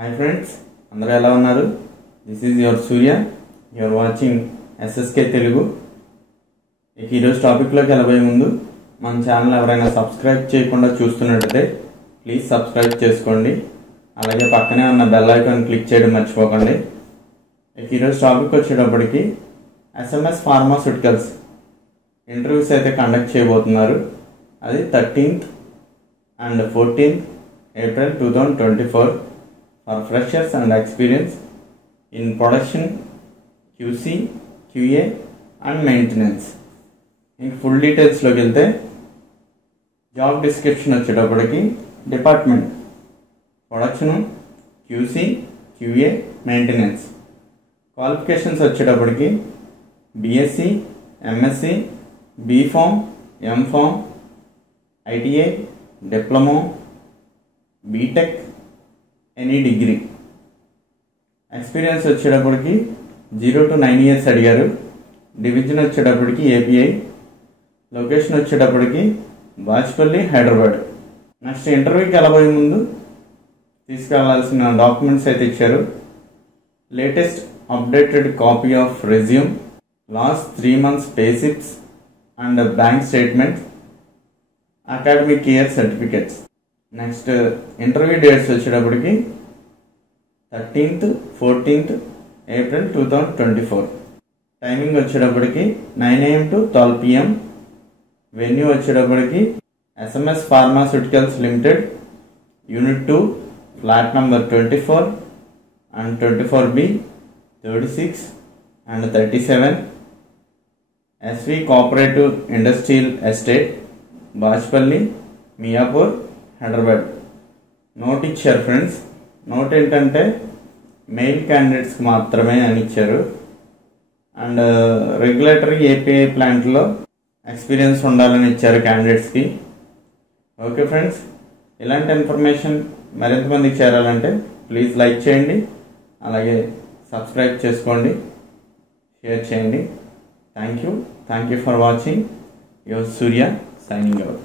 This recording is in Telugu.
Hi friends, అందరూ ఎలా ఉన్నారు? This is your Surya. You are watching SSK Telugu. ఈ రోజు టాపిక్ లోకి వెళ్ళబోయే ముందు మన ఛానల్ ఎవరైనా సబ్స్క్రైబ్ చేయకుండా చూస్తున్నట్లయితే ప్లీజ్ సబ్స్క్రైబ్ చేసుకోండి. అలాగే పక్కనే ఉన్న బెల్ ఐకాన్ క్లిక్ చేయడం మర్చిపోకండి. ఈ రోజు టాపిక్ వచ్చేటప్పటికి SMS ఫార్మాస్యూటికల్స్ ఇంటర్వ్యూస్ అయితే కండక్ట్ చేయబోతున్నారు. అది 13th and 14th April 2024 for freshers and experience in production, QC, QA and maintenance. In full details లోకి వెళ్తే జాబ్ డిస్క్రిప్షన్ వచ్చేటప్పటికి department production, QC, QA, maintenance. Qualifications వచ్చేటప్పటికి BSc, MSc, BPharm, MPharm, ITI, diploma, BTech, any degree. Experience వచ్చేటప్పటికి 0 to 9 years అడిగారు. డివిజన్ వచ్చేటప్పటికి API. లొకేషన్ వచ్చేటప్పటికి బాచ్పల్లి, హైదరాబాద్. నెక్స్ట్ ఇంటర్వ్యూకి వెళ్ళబోయే ముందు తీసుకెళ్లాల్సిన డాక్యుమెంట్స్ అయితే ఇచ్చారు. Latest updated copy of resume, last 3 months pay slips and bank statement, academic year certificates. Next interview dates వచ్చేటప్పటికి 13th, 14th April 2024. టైమింగ్ వచ్చేటప్పటికి 9 AM to 12 PM. వెన్యూ వచ్చేటప్పటికి SMS pharmaceuticals limited, unit 2, flat number 24 and 24B, 36 and 37, SV cooperative industrial estate, Bachupally, Miyapur, Hyderabad. Note ఇచ్చారు ఫ్రెండ్స్. నోట్ ఏంటంటే మెయిల్ క్యాండిడేట్స్కి మాత్రమే అని ఇచ్చారు. అండ్ రెగ్యులేటరీ API ప్లాంట్లో ఎక్స్పీరియన్స్ ఉండాలని ఇచ్చారు క్యాండిడేట్స్కి. ఓకే ఫ్రెండ్స్, ఇలాంటి ఇన్ఫర్మేషన్ మరింత మందికి చేరాలంటే ప్లీజ్ లైక్ చేయండి, అలాగే సబ్స్క్రైబ్ చేసుకోండి, షేర్ చేయండి. Thank you for watching. Your Surya signing out.